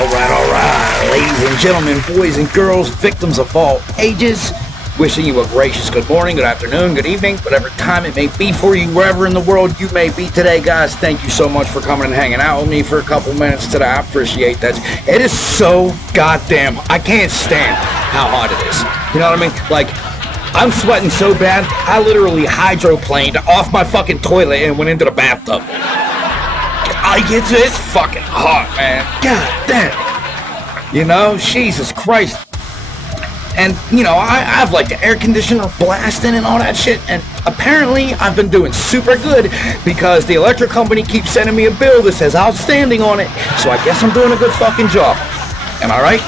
Alright, ladies and gentlemen, boys and girls, victims of all ages, wishing you a gracious good morning, good afternoon, good evening, whatever time it may be for you, wherever in the world you may be today, guys. Thank you so much for coming and hanging out with me for a couple minutes today. I appreciate that. It is so goddamn, I can't stand how hot it is. You know what I mean? Like, I'm sweating so bad, I literally hydroplaned off my fucking toilet and went into the bathtub. It's fucking hot, man. God damn. You know, Jesus Christ. And, you know, I have like the air conditioner blasting and all that shit. And apparently I've been doing super good because the electric company keeps sending me a bill that says outstanding on it. So I guess I'm doing a good fucking job. Am I right?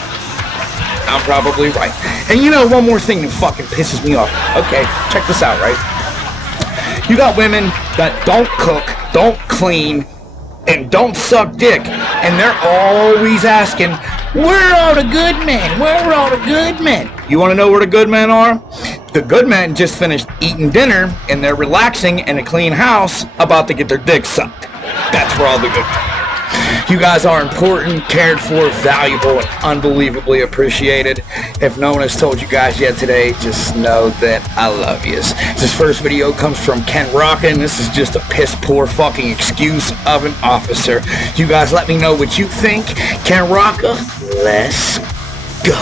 I'm probably right. And you know, one more thing that fucking pisses me off. Okay, check this out, right? You got women that don't cook, don't clean, and don't suck dick, and they're always asking, where are the good men? Where are all the good men? You want to know where the good men are? The good men just finished eating dinner, and they're relaxing in a clean house, about to get their dick sucked. That's where all the good men are. You guys are important, cared for, valuable, and unbelievably appreciated. If no one has told you guys yet today, just know that I love yous. This first video comes from Ken Rocca, and this is just a piss poor fucking excuse of an officer. You guys let me know what you think. Ken Rocca, let's go.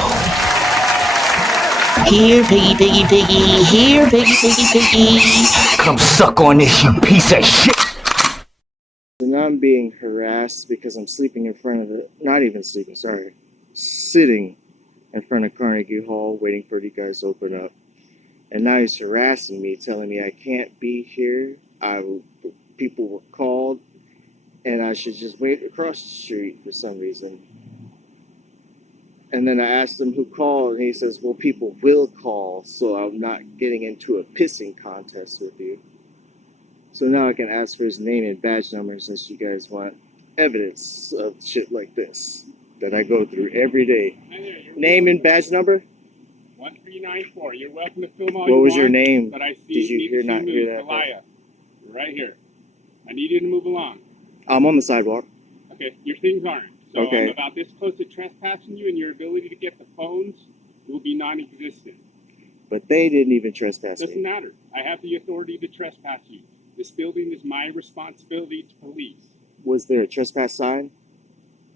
Here, piggy, piggy, piggy. Here, piggy, piggy, piggy. Come suck on this, you piece of shit. And I'm being harassed because I'm sleeping in front of the, not even sleeping, sorry, sitting in front of Carnegie Hall waiting for you guys to open up. And now he's harassing me, telling me I can't be here. People were called and I should just wait across the street for some reason. And then I asked him who called, and he says, well, people will call, so I'm not getting into a pissing contest with you. So now I can ask for his name and badge number since you guys want evidence of shit like this that I go through every day. Name and badge number? 1394. You're welcome to film all What you was want, your name? but I see Did you need not to hear move. that? Goliath, right here. I need you to move along. I'm on the sidewalk. Okay, your things aren't. So Okay. I'm about this close to trespassing you, and your ability to get the phones will be non-existent. But they didn't even trespass Doesn't me. matter. I have the authority to trespass you. This building is my responsibility to police. Was there a trespass sign?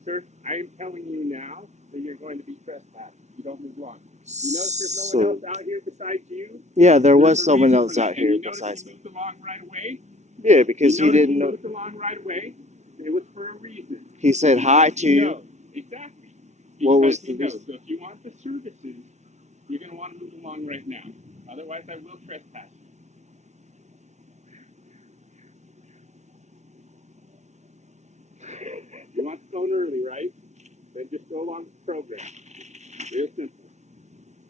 Sir, I am telling you now that you're going to be trespassed. You don't move along. You notice there's no one else out here besides you? Yeah, there was There's a someone reason else for that. out And here you notice besides you me. moved along right away? Yeah, because he You didn't know. moved along right away? It was for a reason. He said hi to He you. knows. Exactly. What was Because he the knows. reason? So if you want the services, you're going to want to move along right now. Otherwise, I will trespass you. You want the phone early, right? Then just go along with the program. Real simple.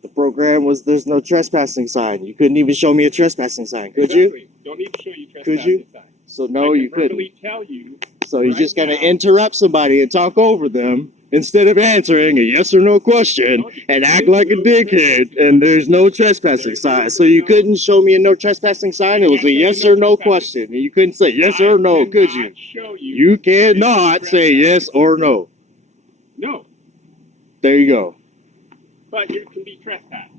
The program was there's no trespassing sign. You couldn't even show me a trespassing sign, could you? Exactly. Don't need to show you trespassing Could you? sign. So no, I you can couldn't. verbally tell you. So you're right just gonna now- interrupt somebody and talk over them instead of answering a yes or no question and act like a dickhead. And there's no trespassing sign. So you couldn't show me a no trespassing sign. It was a yes or no question. And you couldn't say yes or no, could you? Show You cannot say yes or no. No, There you go. but you can be trespassed.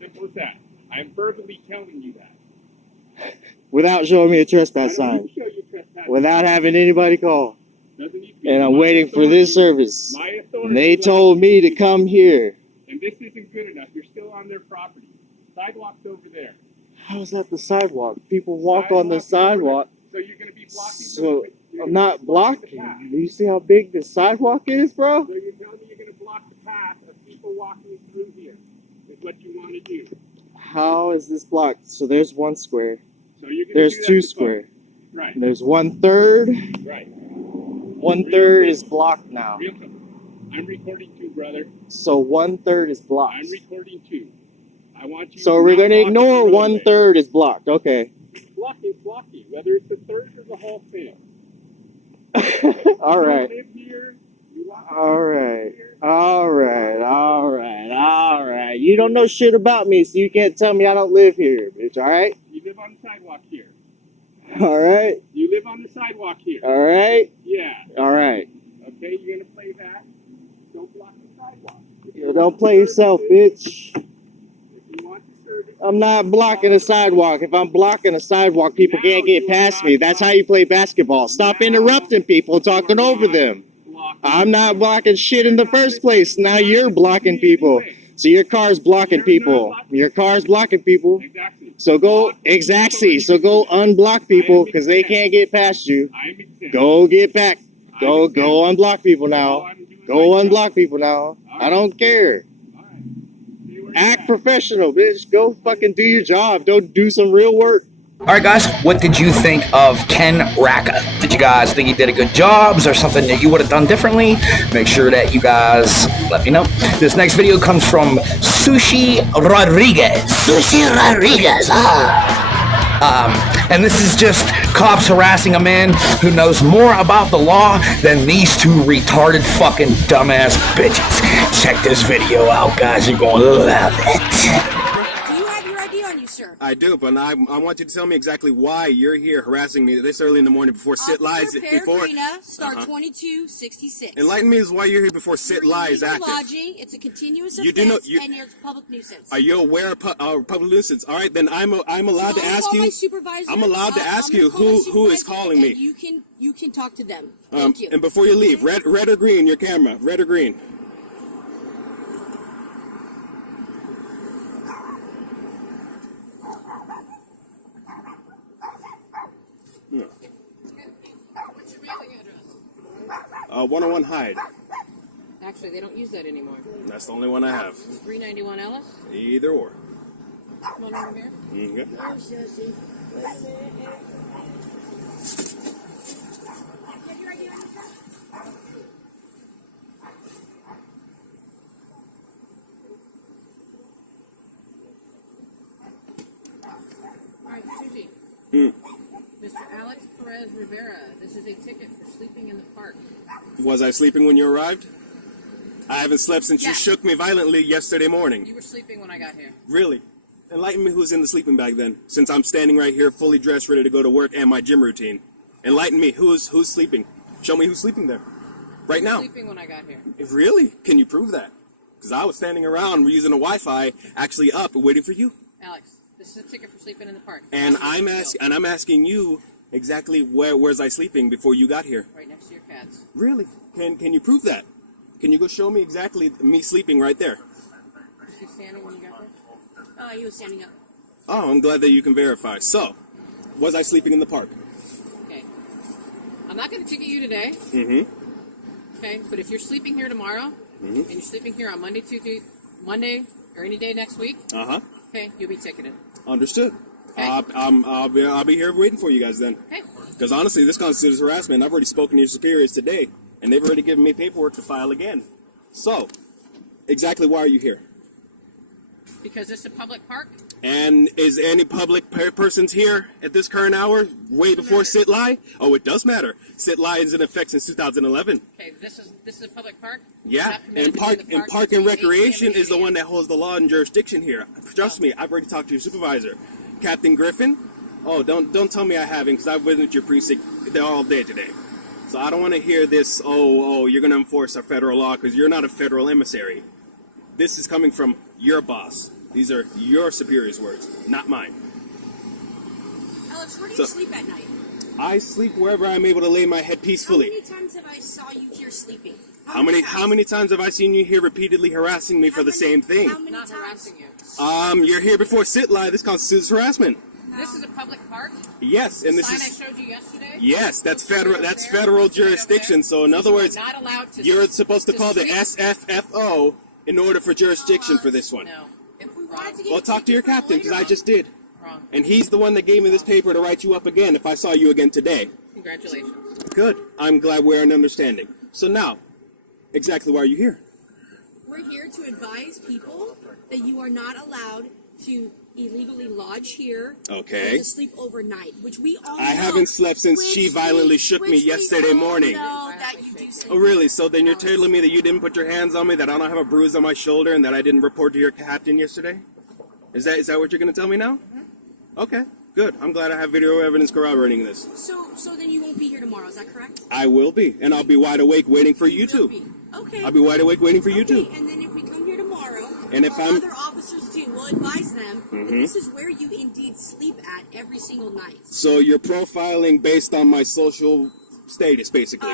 Simple as that. I'm verbally telling you that. Without showing me a I trespass don't sign. need to show you trespass. Without having anybody call. Doesn't need to be. And I'm My waiting for authority- this service. My authority. And they allows told you me to do come this. here. And this isn't good enough. You're still on their property. Sidewalk's over there. How is that the sidewalk? People walk on the Sidewalk's over sidewalk. there. So you're going to be blocking. So you're I'm gonna not be blocking. the path. Do you see how big the sidewalk is, bro? So you're telling me you're going to block the path of people walking through here. Is what you want to do. How is this blocked? So there's one square. So you're going to There's do that two to square. folks. Right. And there's 1/3. Right. 1/3 is blocked now. Real simple. I'm recording too, brother. So 1/3 is blocked. I'm recording too. I want you. So to we're not gonna block ignore the roadway. 1/3 is blocked. Okay. Blocking. Whether it's the third or the whole thing. All You right. don't live here. You walk All around right. here. All right. All right. All right. You don't know shit about me, so you can't tell me I don't live here, bitch. All right. You live on the sidewalk here. All right. You live on the sidewalk here. All right. Yeah. All right. Okay, you're gonna play that. Don't play yourself, bitch. If you want the service, I'm not blocking a sidewalk. If I'm blocking a sidewalk, people can't get past me. That's how you play basketball. Stop interrupting people and talking over them. I'm not blocking shit in the first place. Now you're blocking people. So your car's blocking people. Your car's blocking people. exactly. So go, exactly. So go unblock people because they can't get past you. I'm exempt. Go get back. Go unblock people now. Go unblock people now. I don't care. All right. See where you're Act at. professional, bitch. Go fucking do your job. Don't do some real work. Alright guys, what did you think of Ken Raka? Did you guys think he did a good job? Is there something that you would have done differently? Make sure that you guys let me know. This next video comes from Sushi Rodriguez. Sushi Rodriguez, And this is just cops harassing a man who knows more about the law than these two retarded fucking dumbass bitches. Check this video out, guys. You're gonna love it. Do you have your ID on you, sir? I do, but I want you to tell me exactly why you're here harassing me this early in the morning before Sit Lies. Before Star 2266. enlighten me is why you're here before Sit You're Lies illegal active. lodging. It's a continuous You offense, do know- and you're a public nuisance. Are you aware of public nuisance? All right, then I'm allowed to ask you. I'm allowed to ask you who is calling me. You can talk to them. Thank you. And before you leave, red or green, your camera, red or green. What's your mailing address? 101 Hyde. Actually, they don't use that anymore. That's the only one I have. 391 Ellis. Either or. Come on over here. Okay. All right, Susie. Mm. Mr. Alex Perez Rivera. This is a ticket for sleeping in the park. Was I sleeping when you arrived? I haven't slept since you Yes. shook me violently yesterday morning. You were sleeping when I got here. Really? Enlighten me who's in the sleeping bag then, since I'm standing right here fully dressed, ready to go to work and my gym routine. Enlighten me who's sleeping. Show me who's sleeping there. Right You were now. sleeping when I got here. Really? Can you prove that? Because I was standing around using the Wi-Fi, actually up and waiting for you. Alex, this is a ticket for sleeping in the park. And How do you feel? I'm asking you exactly where's I sleeping before you got here. Right next to your cats. Really? Can you prove that? Can you go show me exactly me sleeping right there? Was he standing when you got there? Oh, he was standing up. Oh, I'm glad that you can verify. So, was I sleeping in the park? Okay. I'm not going to ticket you today. Mm-hmm. Okay, but if you're sleeping here tomorrow, and you're sleeping here on Monday, Tuesday, Monday, or any day next week, Uh-huh. okay, you'll be ticketed. Understood. Okay. I'll be here waiting for you guys then. Okay. Because honestly, this constitutes harassment. I've already spoken to your superiors today, and they've already given me paperwork to file again. So, exactly why are you here? Because it's a public park. And is any public persons here at this current hour, way before Sit Lie? Oh, it does matter. Sit Lie is in effect since 2011. Okay, this is a public park. Yeah, Not permitted and to be in the park and between 8 p.m. recreation and 8 is the a.m. one that holds the law and jurisdiction here. Trust me, I've already talked to your supervisor, Captain Griffin. Oh, don't tell me I haven't, because I've visited your precinct all day today. So I don't want to hear this. Oh, you're going to enforce our federal law because you're not a federal emissary. This is coming from your boss. These are your superior's words, not mine. Alex, where do So- you sleep at night? I sleep wherever I'm able to lay my head How peacefully. many times have I saw you here sleeping? How many times have I seen you here repeatedly harassing me for the same thing? How many Not times? harassing you. You're here before Sit Lie. This constitutes harassment. This is a public park. Yes, and The this sign is I showed you yesterday. yes, that's Right federal. over That's there, federal right over jurisdiction. there. So in other You are words, not allowed to. you're supposed to call the sleep. SFFO in order for jurisdiction for this one. No, If we wanted to get Well, you talk to your ticket for captain because I loitering- just did, wrong. and he's the one that gave me this paper to write you up again if I saw you again today. Congratulations. Good. I'm glad we're in understanding. So now, exactly why are you here? We're here to advise people that you are not allowed to illegally lodge here. Okay. Or to sleep overnight, which we all I know. haven't slept since she Which violently we- shook me which we yesterday all morning. know that you do sleep. Oh, really? So then you're telling me that you didn't put your hands on me, that I don't have a bruise on my shoulder, and that I didn't report to your captain yesterday? Is that what you're going to tell me now? Okay, good. I'm glad I have video evidence corroborating this. So then you won't be here tomorrow, is that correct? I will be, and I'll be wide awake waiting for you will too. be. Okay. I'll be wide awake waiting for you Okay, too. and then if we come here tomorrow, And if I'm other officers do, we'll advise them that this is where you indeed sleep at every single night. So you're profiling based on my social status, basically.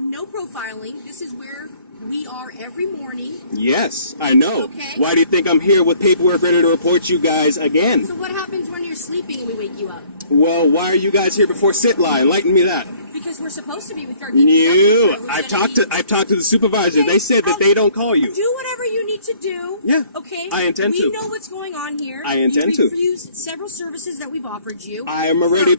No profiling. This is where we are every morning. Yes, I know. Okay. Why do you think I'm here with paperwork ready to report you guys again? So what happens when you're sleeping and we wake you up? Well, why are you guys here before sit lie? Enlighten me that. Because we're supposed to be with our I've talked to the supervisor. Okay, They said that they don't call you. Do whatever you need to do. Yeah. Okay. I intend to. We know what's going on here. I intend to. You refused several services that we've offered you. I've already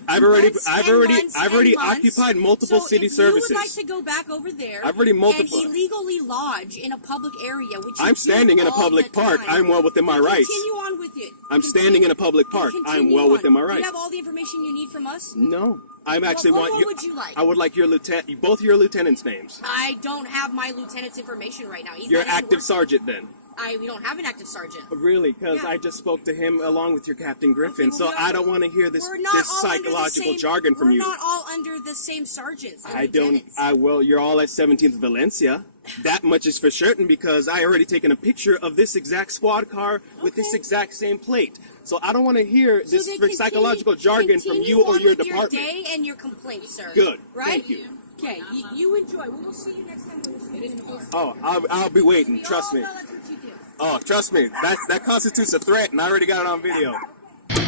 occupied multiple city services. If you would like to go back over there I've already multiplied. and illegally lodge in a public area, which I'm standing in a public park. I'm well within my rights. Continue on with it. I'm standing in a public park. I'm well within my Do rights. you have all the information you need from us? No. I'm actually what want you. would you like? I would like your lieutenant, both your lieutenants' names. I don't have my lieutenant's information right now. Your active sergeant, then. We don't have an active sergeant. Really? Because Yeah. I just spoke to him along with your Captain Griffin, Okay, so well, I don't want to hear this we're not all under the psychological same- jargon from you. We're not all under the same sergeants. and I don't. lieutenants. Well, you're all at 17th Valencia. That much is for certain because I already taken a picture of this exact squad car with this Okay. exact same plate. So I don't want to hear So this then psychological jargon from continue you or on your with department. Your day and your complaint, sir. Good. Right? Thank you. Okay. You enjoy. We'll see you next time. It is posted. Oh, I'll be waiting. Trust me. That's what you do. Oh, trust me. That constitutes a threat, and I already got it on video.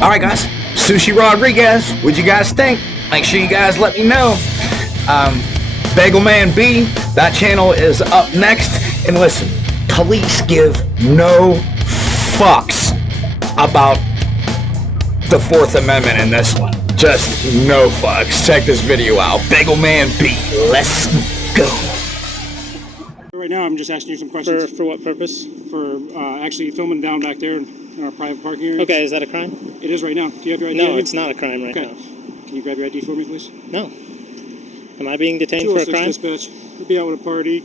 Alright guys, Sushi Rodriguez, what'd you guys think? Make sure you guys let me know. Bagel Man B, that channel is up next. And listen, police give no fucks about the Fourth Amendment in this one. Just no fucks. Check this video out. Bagel Man B, let's go. Right now, I'm just asking you some questions. For what purpose? For actually filming down back there in our private parking area. Okay, is that a crime? It is right now. Do you have your ID? No, on you? it's not a crime right Okay. now. Can you grab your ID for me, please? No. Am I being detained for a 206 crime? dispatch. We'll be out with a party.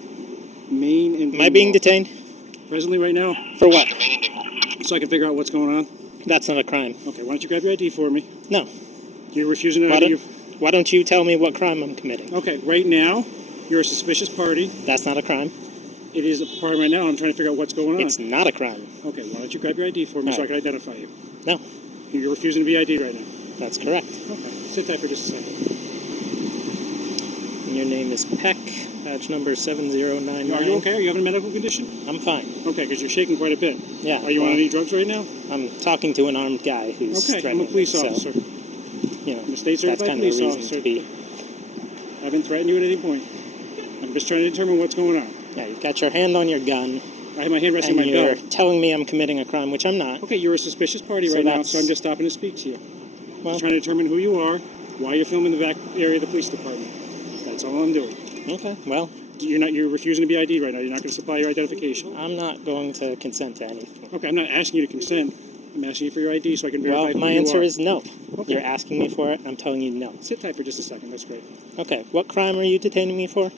Maine and Am I being detained? presently right now, For what? so I can figure out what's going on. That's not a crime. Okay, why don't you grab your ID for me? No. You're refusing to Why ID. don't, why don't you tell me what crime I'm committing? Okay, right now, you're a suspicious party. That's not a crime. It is a party right now. I'm trying to figure out what's going on. It's not a crime. Okay, why don't you grab your ID for me so I can identify you? No. You're refusing to be ID right now. That's correct. Okay, sit tight for just a second. And your name is Peck, badge number 7099. Are you okay? Are you having a medical condition? I'm fine. Okay, because you're shaking quite a bit. Yeah. Are you on any drugs right now? I'm talking to an armed guy who's Okay, I'm threatening a police me, so, officer. you know, I'm a state that's certified kind of a police reason officer. to be. I haven't threatened you at any point. I'm just trying to determine what's going on. Yeah, you've got your hand on your gun, I have my hand resting and on my you're belt. telling me I'm committing a crime, which I'm not. Okay, you're a suspicious party So right now, that's- so I'm just stopping to speak to you. Well, Just trying to determine who you are, why you're filming the back area of the police department. That's all I'm doing. okay, well, You're refusing to be ID right now. You're not going to supply your identification. I'm not going to consent to anything. Okay, I'm not asking you to consent. I'm asking you for your ID so I can verify Well, who my you answer are. is no. Okay. You're asking me for it, I'm telling you no. Sit tight for just a second. That's great. Okay, what crime are you detaining me for?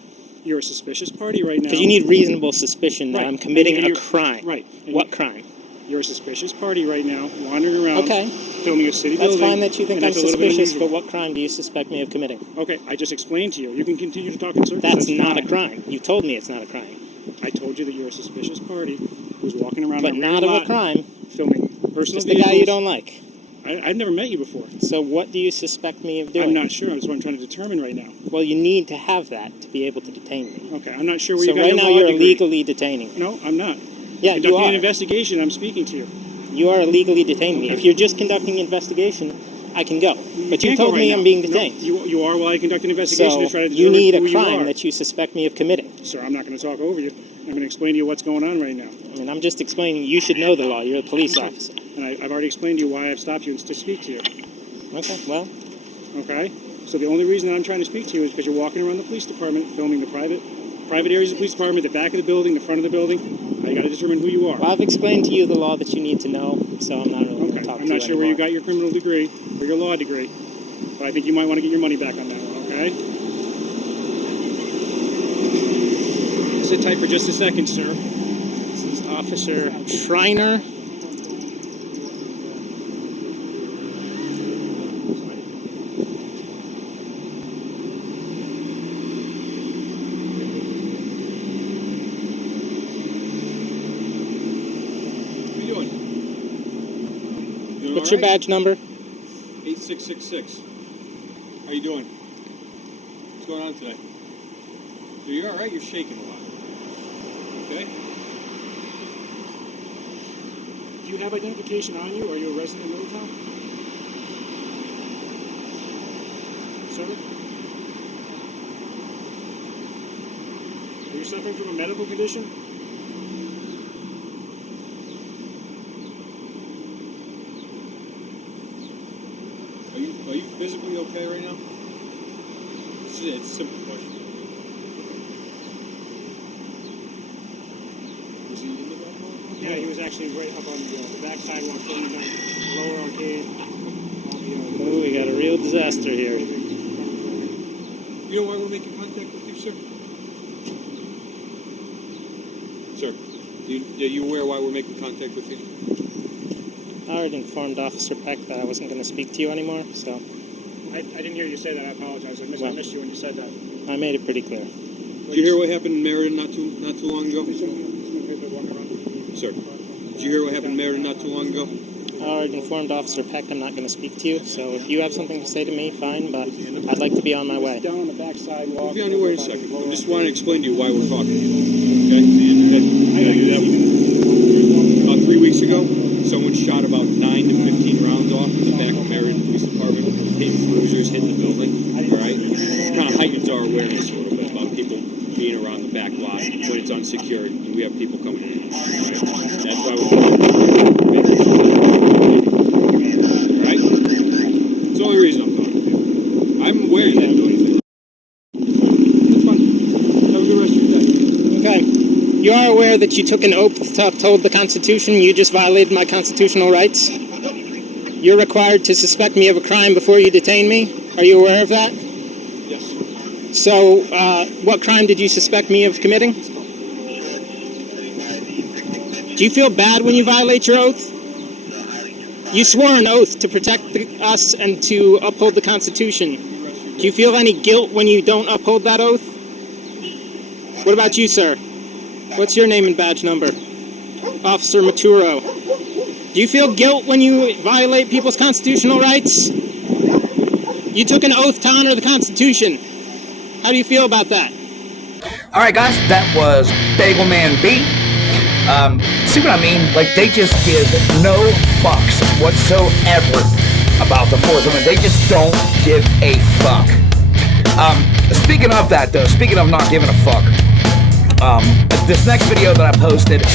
You're a suspicious party right now. Because you need reasonable suspicion that Right. I'm committing And a you're- crime. Right. And What crime? You're a suspicious party right now, wandering around, Okay, filming a city that's building. fine that you think and I'm that's a little bit suspicious, but unusual. what crime do you suspect me of committing? Okay, I just explained to you. You can continue to talk in circles. That's not a fine. crime. You told me it's not a crime. I told you that you're a suspicious party who's walking around But on not of a lot crime. filming personal Just the guy you vehicles. don't like. I've never met you before. So what do you suspect me of doing? I'm not sure. That's what I'm trying to determine right now. Well, you need to have that to be able to detain me. Okay, I'm not sure where So you got right your now law you're degree. illegally detaining me. No, I'm not. Yeah, you Conducting an are. investigation. I'm speaking to you. You are illegally detaining me. If you're just conducting an investigation, I can go. But you can't go told right me now. I'm being No, detained. you are while I conduct an investigation So to try to you determine need who a crime you are. that you suspect me of committing. Sir, I'm not going to talk over you. I'm going to explain to you what's going on right now. I mean, I'm just explaining you should know the law. You're a police Okay. officer. And I've already explained to you why I've stopped you to speak to you. Okay, well, Okay? So the only reason that I'm trying to speak to you is because you're walking around the police department, filming the private areas of the police department, the back of the building, the front of the building. I got to determine who you are. I've explained to you the law that you need to know, so I'm not really going to Okay. talk I'm to you not sure where you anymore. got your criminal degree or your law degree, but I think you might want to get your money back on that one, okay? Sit tight for just a second, sir. This is Officer Schreiner. What's your badge number? 8666. How you doing? What's going on today? So you're all right? You're shaking a lot. Okay? Do you have identification on you? Are you a resident of Middletown? Sir? Are you suffering from a medical condition? Are you physically okay right now? It's a simple question. Was he in the back? Yeah, he was actually right up on the back sidewalk, going down lower arcade. Oh, we got a real disaster here. You know why we're making contact with you, sir? Sir, are you aware why we're making contact with you? I already informed Officer Peck that I wasn't going to speak to you anymore, so I didn't hear you say that. I apologize. I missed you when you said that. I made it pretty clear. Did you hear what happened in Meriden not too long ago? Sir, did you hear what happened in Meriden not too long ago? I already informed Officer Peck I'm not going to speak to you, so if you have something to say to me, fine, but I'd like to be on my way. Down on the back sidewalk. We'll be on your way in a second. I just want to explain to you why we're talking. Okay? About 3 weeks ago, someone shot about 9 to 15 rounds off in the back of Meriden Police Department. Came cruisers, hit the building. All right? It kind of heightens our awareness a little bit about people being around the back lot when it's unsecured and we have people coming in. Right? That's why we're talking. Right? It's the only reason I'm talking to you. I'm aware you didn't do anything. That's fine. Have a good rest of your day. Okay. You are aware that you took an oath to uphold the Constitution. You just violated my constitutional rights. You're required to suspect me of a crime before you detain me. Are you aware of that? Yes. So, what crime did you suspect me of committing? Do you feel bad when you violate your oath? You swore an oath to protect us and to uphold the Constitution. Do you feel any guilt when you don't uphold that oath? What about you, sir? What's your name and badge number? Officer Maturo. Do you feel guilt when you violate people's constitutional rights? You took an oath to honor the Constitution. How do you feel about that? Alright guys, that was Bagel Man B. See what I mean? Like, they just give no fucks whatsoever about the Fourth Amendment. They just don't give a fuck. Speaking of that though, speaking of not giving a fuck, this next video that I posted it,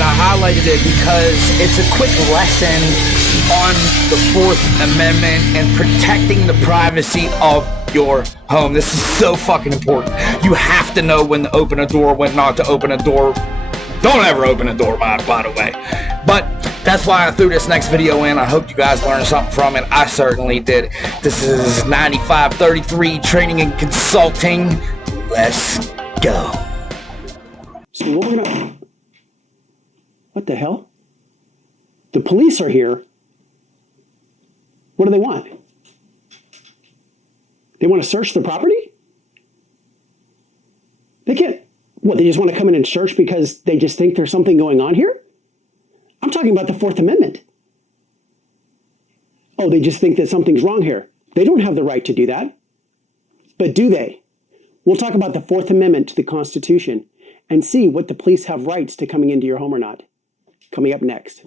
I highlighted it because it's a quick lesson on the Fourth Amendment and protecting the privacy of your home. This is so fucking important. You have to know when to open a door, when not to open a door. Don't ever open a door, by the way. But that's why I threw this next video in. I hope you guys learned something from it. I certainly did. This is 9533 Training and Consulting. Let's go. So what the hell? The police are here. What do they want? They want to search the property? They can't. What, they just want to come in and search because they just think there's something going on here? I'm talking about the Fourth Amendment. Oh, they just think that something's wrong here. They don't have the right to do that. But do they? We'll talk about the Fourth Amendment to the Constitution and see what the police have rights to coming into your home or not. Coming up next.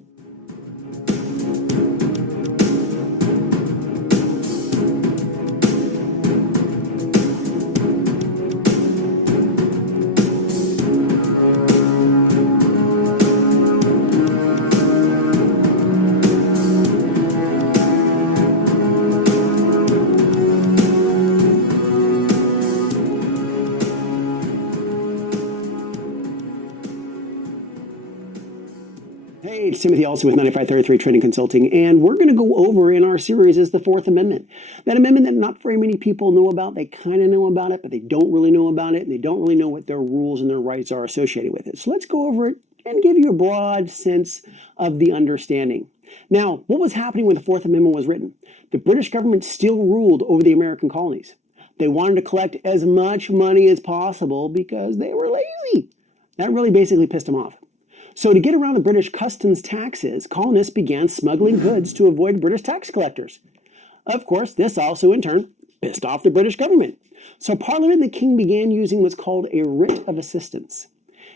Hey, it's Timothy Olsen with 9533 Training Consulting, and we're going to go over in our series is the Fourth Amendment. That amendment that not very many people know about. They kind of know about it, but they don't really know about it, and they don't really know what their rules and their rights are associated with it. So let's go over it and give you a broad sense of the understanding. Now, what was happening when the Fourth Amendment was written? The British government still ruled over the American colonies. They wanted to collect as much money as possible because they were lazy. That really basically pissed them off. So to get around the British customs taxes, colonists began smuggling goods to avoid British tax collectors. Of course, this also in turn pissed off the British government. So Parliament and the King began using what's called a writ of assistance.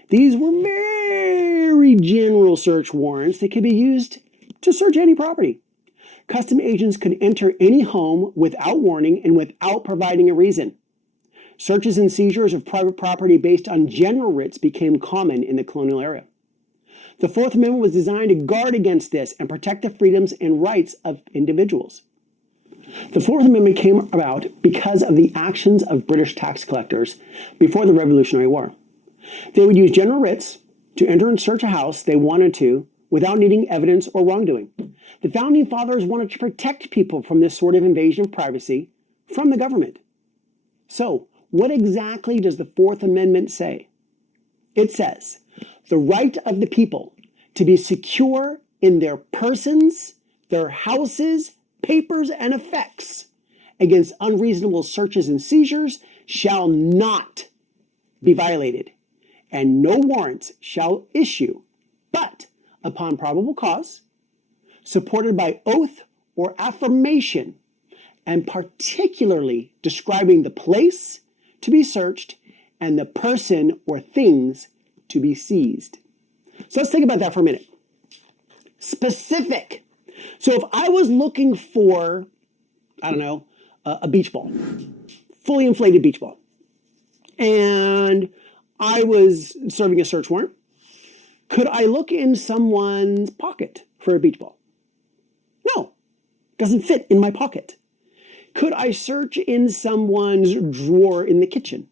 These were very general search warrants that could be used to search any property. Custom agents could enter any home without warning and without providing a reason. Searches and seizures of private property based on general writs became common in the colonial era. The Fourth Amendment was designed to guard against this and protect the freedoms and rights of individuals. The Fourth Amendment came about because of the actions of British tax collectors before the Revolutionary War. They would use general writs to enter and search a house they wanted to without needing evidence or wrongdoing. The Founding Fathers wanted to protect people from this sort of invasion of privacy from the government. So, what exactly does the Fourth Amendment say? It says, the right of the people to be secure in their persons, their houses, papers, and effects against unreasonable searches and seizures shall not be violated, and no warrants shall issue, but upon probable cause, supported by oath or affirmation, and particularly describing the place to be searched and the person or things to be seized. So let's think about that for a minute. Specific. So if I was looking for, I don't know, a beach ball, fully inflated beach ball, and I was serving a search warrant, could I look in someone's pocket for a beach ball? No, doesn't fit in my pocket. Could I search in someone's drawer in the kitchen?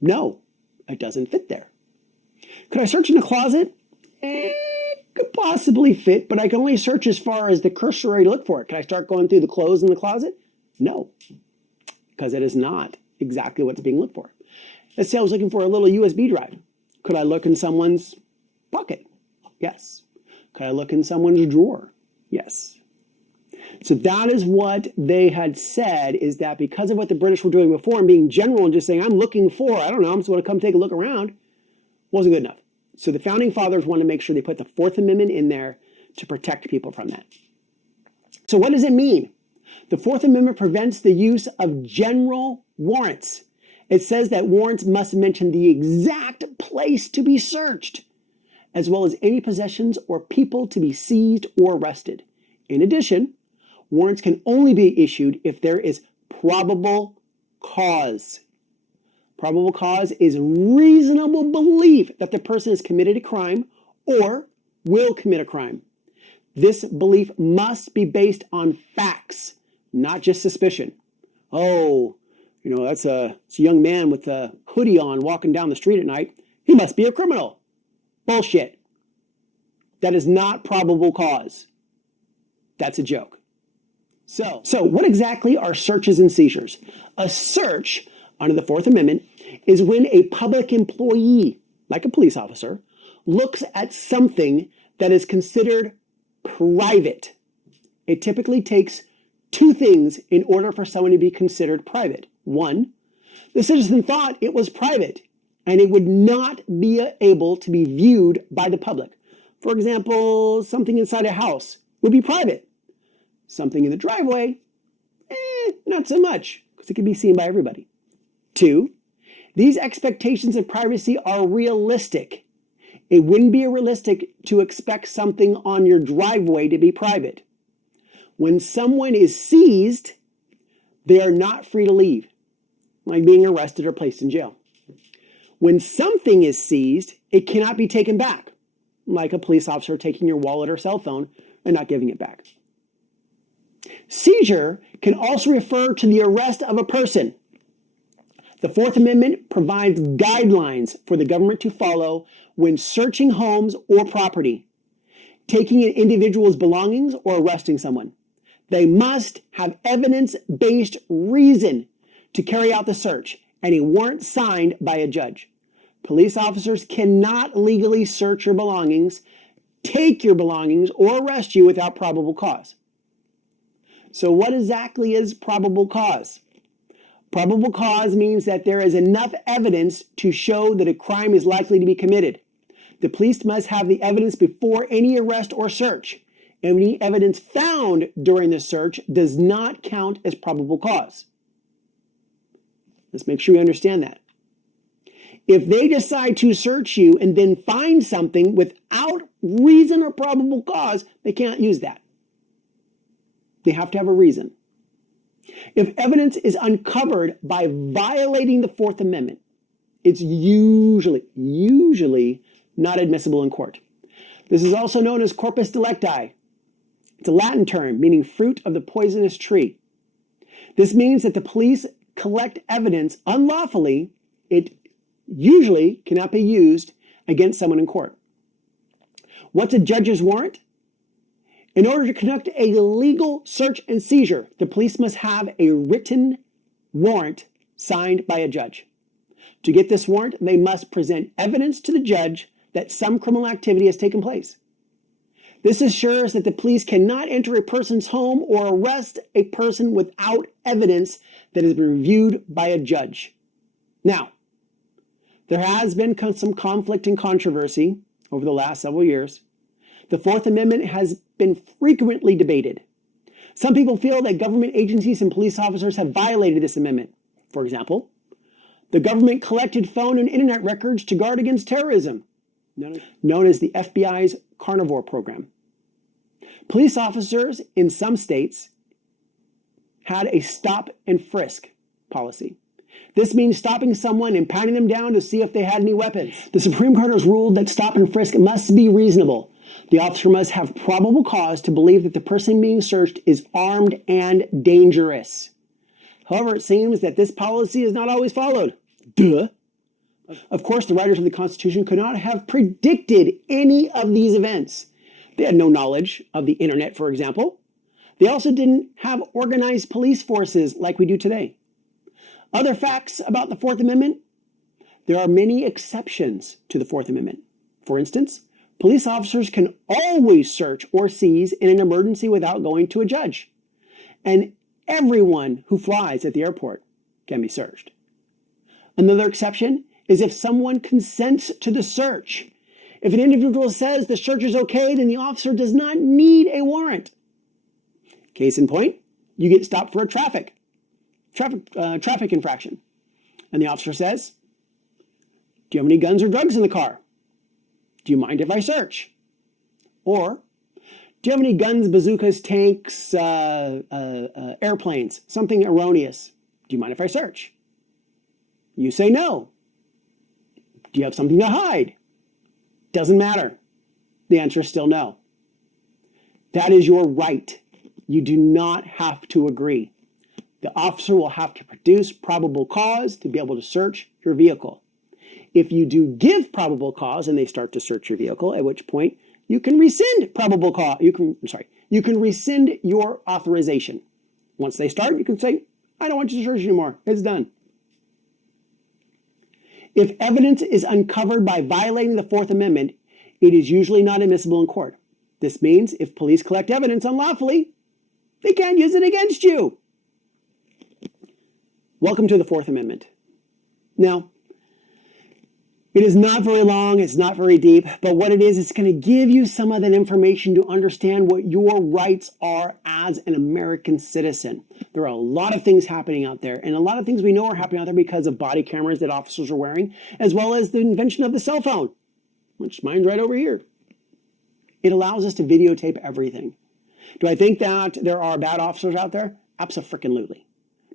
No, it doesn't fit there. Could I search in a closet? It could possibly fit, but I can only search as far as the cursory to look for it. Can I start going through the clothes in the closet? No, because it is not exactly what's being looked for. Let's say I was looking for a little USB drive. Could I look in someone's pocket? Yes. Could I look in someone's drawer? Yes. So that is what they had said, is that because of what the British were doing before and being general and just saying, I'm looking for, I don't know, I'm just going to come take a look around, wasn't good enough. So the Founding Fathers wanted to make sure they put the Fourth Amendment in there to protect people from that. So what does it mean? The Fourth Amendment prevents the use of general warrants. It says that warrants must mention the exact place to be searched, as well as any possessions or people to be seized or arrested. In addition, warrants can only be issued if there is probable cause. Probable cause is reasonable belief that the person has committed a crime or will commit a crime. This belief must be based on facts, not just suspicion. Oh, you know, that's a young man with a hoodie on walking down the street at night. He must be a criminal. Bullshit. That is not probable cause. That's a joke. So what exactly are searches and seizures? A search, under the Fourth Amendment, is when a public employee, like a police officer, looks at something that is considered private. It typically takes two things in order for someone to be considered private. One, the citizen thought it was private and it would not be able to be viewed by the public. For example, something inside a house would be private. Something in the driveway, not so much, because it can be seen by everybody. Two, these expectations of privacy are realistic. It wouldn't be realistic to expect something on your driveway to be private. When someone is seized, they are not free to leave, like being arrested or placed in jail. When something is seized, it cannot be taken back, like a police officer taking your wallet or cell phone and not giving it back. Seizure can also refer to the arrest of a person. The Fourth Amendment provides guidelines for the government to follow when searching homes or property, taking an individual's belongings, or arresting someone. They must have evidence-based reason to carry out the search and a warrant signed by a judge. Police officers cannot legally search your belongings, take your belongings, or arrest you without probable cause. So what exactly is probable cause? Probable cause means that there is enough evidence to show that a crime is likely to be committed. The police must have the evidence before any arrest or search. Any evidence found during the search does not count as probable cause. Let's make sure you understand that. If they decide to search you and then find something without reason or probable cause, they can't use that. They have to have a reason. If evidence is uncovered by violating the Fourth Amendment, it's usually not admissible in court. This is also known as corpus delicti. It's a Latin term meaning fruit of the poisonous tree. This means that the police collect evidence unlawfully. It usually cannot be used against someone in court. What's a judge's warrant? In order to conduct a legal search and seizure, the police must have a written warrant signed by a judge. To get this warrant, they must present evidence to the judge that some criminal activity has taken place. This assures that the police cannot enter a person's home or arrest a person without evidence that has been reviewed by a judge. Now, there has been some conflict and controversy over the last several years. The Fourth Amendment has been frequently debated. Some people feel that government agencies and police officers have violated this amendment. For example, the government collected phone and internet records to guard against terrorism, known as the FBI's Carnivore program. Police officers in some states had a stop and frisk policy. This means stopping someone and patting them down to see if they had any weapons. The Supreme Court has ruled that stop and frisk must be reasonable. The officer must have probable cause to believe that the person being searched is armed and dangerous. However, it seems that this policy is not always followed. Duh. Of course, the writers of the Constitution could not have predicted any of these events. They had no knowledge of the internet, for example. They also didn't have organized police forces like we do today. Other facts about the Fourth Amendment: there are many exceptions to the Fourth Amendment. For instance, police officers can always search or seize in an emergency without going to a judge. And everyone who flies at the airport can be searched. Another exception is if someone consents to the search. If an individual says the search is okay, then the officer does not need a warrant. Case in point, you get stopped for a traffic infraction. And the officer says, "Do you have any guns or drugs in the car? Do you mind if I search?" Or, "Do you have any guns, bazookas, tanks, airplanes, something erroneous? Do you mind if I search?" You say no. "Do you have something to hide?" Doesn't matter. The answer is still no. That is your right. You do not have to agree. The officer will have to produce probable cause to be able to search your vehicle. If you do give probable cause and they start to search your vehicle, at which point you can rescind probable cause. You can rescind your authorization. Once they start, you can say, "I don't want you to search anymore. It's done." If evidence is uncovered by violating the Fourth Amendment, it is usually not admissible in court. This means if police collect evidence unlawfully, they can't use it against you. Welcome to the Fourth Amendment. Now, it is not very long, it's not very deep, but what it is, it's going to give you some of that information to understand what your rights are as an American citizen. There are a lot of things happening out there, and a lot of things we know are happening out there because of body cameras that officers are wearing, as well as the invention of the cell phone, which mine's right over here. It allows us to videotape everything. Do I think that there are bad officers out there? Abso-freaking-lutely.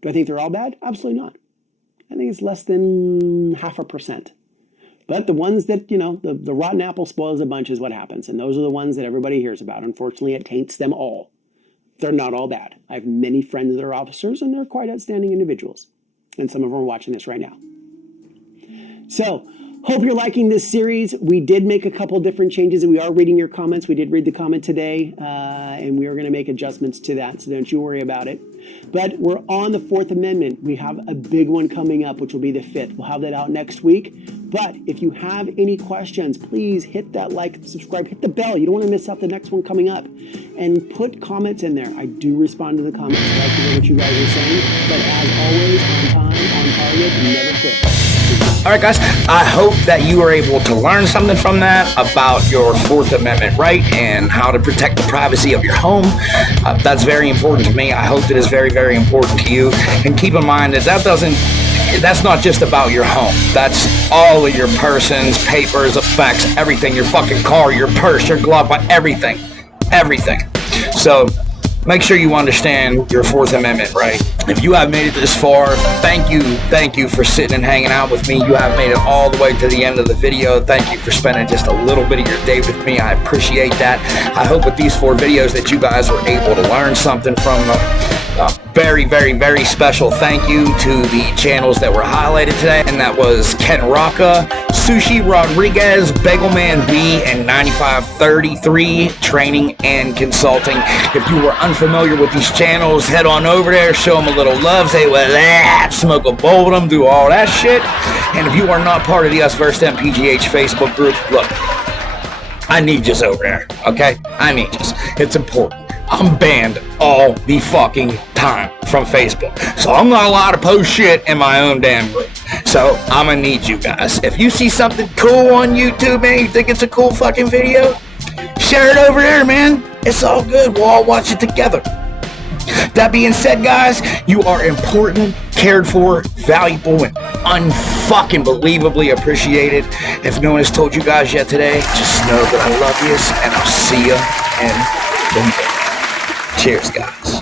Do I think they're all bad? Absolutely not. I think it's less than 0.5%. But the ones that, the rotten apple spoils the bunch is what happens. And those are the ones that everybody hears about. Unfortunately, it taints them all. They're not all bad. I have many friends that are officers, and they're quite outstanding individuals. And some of them are watching this right now. So, hope you're liking this series. We did make a couple different changes, and we are reading your comments. We did read the comment today, and we are going to make adjustments to that, so don't you worry about it. But we're on the Fourth Amendment. We have a big one coming up, which will be the 5th. We'll have that out next week. But if you have any questions, please hit that like, subscribe, hit the bell. You don't want to miss out the next one coming up. And put comments in there. I do respond to the comments. I like to hear what you guys are saying. But as always, on time, on target, never quit. All right, guys, I hope that you are able to learn something from that about your Fourth Amendment right and how to protect the privacy of your home. That's very important to me. I hope it is very, very important to you. And keep in mind that that's not just about your home. That's all of your persons, papers, effects, everything. Your fucking car, your purse, your glove, everything. Everything. So make sure you understand your Fourth Amendment right. If you have made it this far, thank you for sitting and hanging out with me. You have made it all the way to the end of the video. Thank you for spending just a little bit of your day with me. I appreciate that. I hope with these 4 videos that you guys were able to learn something from them. Very, very, very special thank you to the channels that were highlighted today, and that was Ken Rocca, Sushi Rodriguez, Bagelman B, and 9533 Training and Consulting. If you were unfamiliar with these channels, head on over there, show them a little love, say what's up, smoke a bowl with them, do all that shit. And if you are not part of the USVSTHEMPGH Facebook group, look, I need you over there, okay? I need you. It's important. I'm banned all the fucking time from Facebook. So I'm not allowed to post shit in my own damn group. So I'm gonna need you guys. If you see something cool on YouTube, man, you think it's a cool fucking video, share it over there, man. It's all good. We'll all watch it together. That being said, guys, you are important, cared for, valuable, and unfucking believably appreciated. If no one has told you guys yet today, just know that I love you, and I'll see you in the next. Cheers, guys.